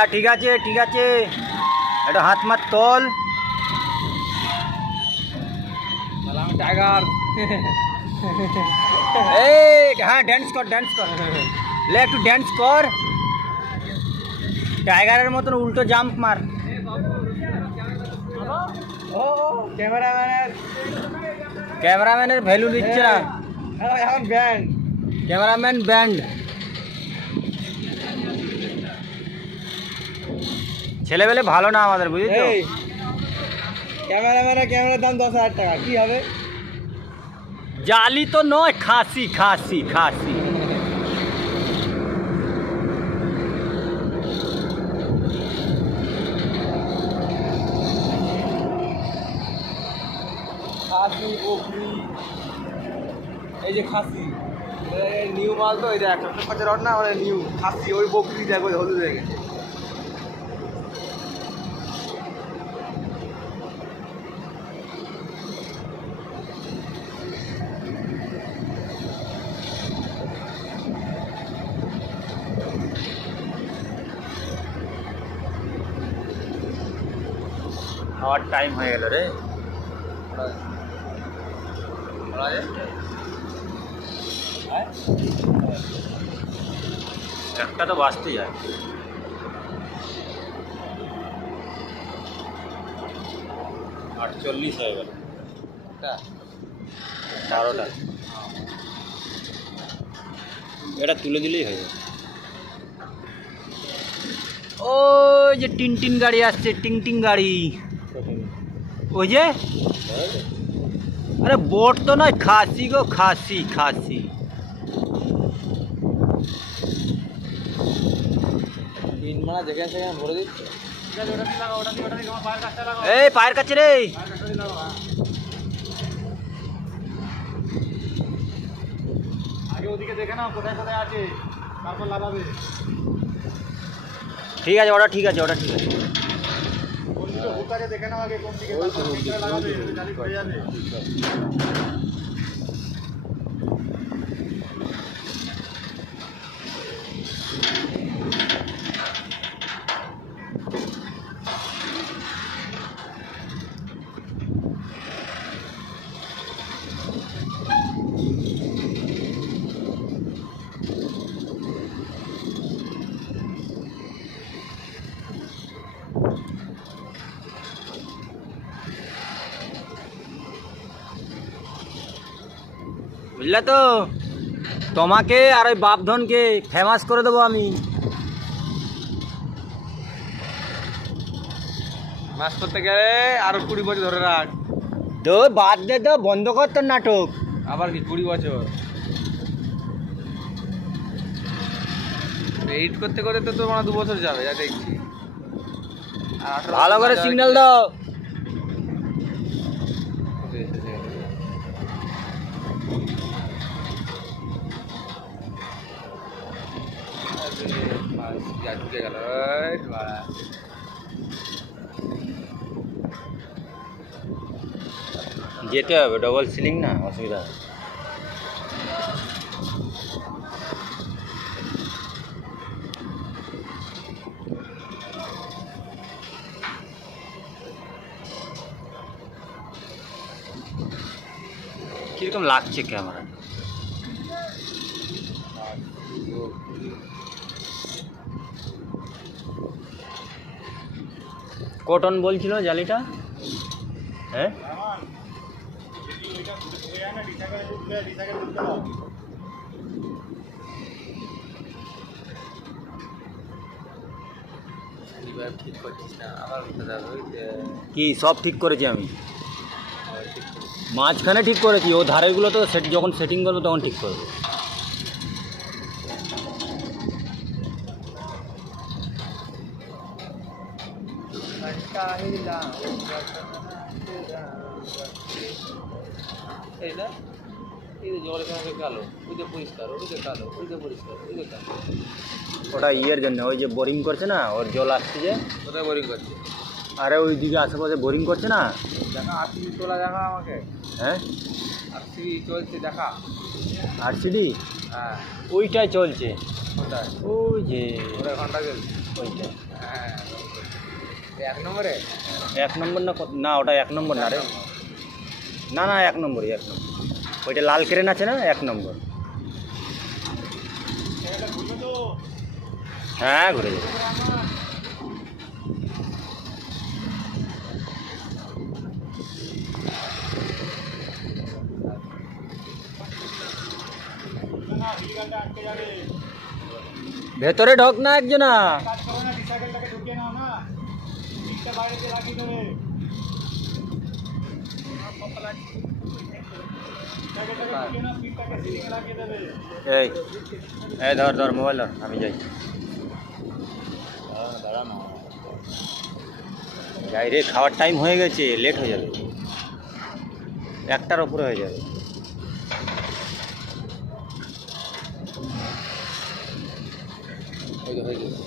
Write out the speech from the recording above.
হ্যাঁ ঠিক আছে ঠিক আছে, একটা হাত মাত তোল। টাইগার এই হ্যাঁ ড্যান্স কর ড্যান্স কর, লে একটু ড্যান্স কর, টাইগারের মতন উল্টো জাম্প মার। ও ক্যামেরাম্যানের ভ্যালু দিচ্ছে না, এখন ব্যান্ড ক্যামেরাম্যান ব্যান্ড। ছেলেবেলে ভালো না আমাদের, বুঝলি তো। ক্যামেরার দাম 10,000 টাকা, কি হবে? জালি তো নয়, খাসি খাসি খাসি। খাসি বকরি, এই যে খাসি নিউ মাল তো, এই যে একটা কাছে রড না মানে নিউ খাসি, ওই বকরি দেখো হলুদ হয়ে গেছে। খাওয়ার টাইম হয়ে গেল রে। একটা তো বাঁচতে যায়। 48 হয়ে গেল, 12টা। এটা তুলে দিলেই হয়ে যাবে। ওই যে টিন টিন গাড়ি আসছে, টিং টিং গাড়ি, ওই যে। আরে বোট তো নয়, খাসি গো খাসি খাসি। যেখানে সেখানে ভরে দিচ্ছে। এই পায়ের কাছে রে। আগে ওদিকে দেখে নাও কোথায় কোথায় আছে, তারপর লাগাবে। ঠিক আছে, ওটা ঠিক আছে, ওটা ঠিক আছে। কোন দিকে হুক আছে দেখে নাও আগে, কোন দিকে লাগাবে, জালি হয়ে যাবে। বুঝলে তো, তোমাকে আর ওই বাপধনকে ফেমাস করে দেবো আমি। মাছ করতে গেলে আরো 20 বছর ধরে রাখ। তো বাদ দে, তো বন্ধ কর তোর নাটক। আবার কি 20 বছর এডিট করতে করতে তো তোমার 2 বছর যাবে, যা দেখছি। আর 18 ভালো করে সিগন্যাল দাও। ঢুকে গেল। যেতে হবে, ডবল সিলিং না, অসুবিধা হবে। কিরকম লাগছে ক্যামেরা? কটন বলছিল জালিটা, হ্যাঁ। ঠিক করছিস না, আবার কি সব ঠিক করেছি আমি, মাঝখানে ঠিক করেছি, ও ধারেগুলো তো সেট যখন সেটিং করবো তখন ঠিক করবো। এই না, এই যে জল এখানে কালো, ওই যে পরিষ্কার, ওই যে কালো, ওই যে পরিষ্কার, ওই যে কালো। ওটা ইয়ের জন্য, ওই যে বোরিং করছে না, ওর জল আসছে যে। কোথায় বোরিং করছে? আরে ওই দিকে আশেপাশে বোরিং করছে না। দেখা আরসিবি তোলা, দেখা আমাকে। হ্যাঁ আরসিবি চলছে দেখা। আরসিডি হ্যাঁ ওইটাই চলছে, কোথায় ওই যে ওটা ঘন্টা চলছে। ওইটা হ্যাঁ এক নম্বরে 1 নম্বর না না, ওটা 1 নম্বর না রে, না না 1 নম্বরই, 1 নম্বর। ওইটা লাল ক্রেন আছে না, 1 নম্বর। হ্যাঁ ঘুরে যাবে। ভেতরে ঢোক না একজনা। এই এই ধর ধর মোবাইল ধর, আমি যাই। দাঁড়া না, যাই রে, খাওয়ার টাইম হয়ে গেছে, লেট হয়ে যাবে, 1টার ওপরে হয়ে যাবে। হয়ে যাবে।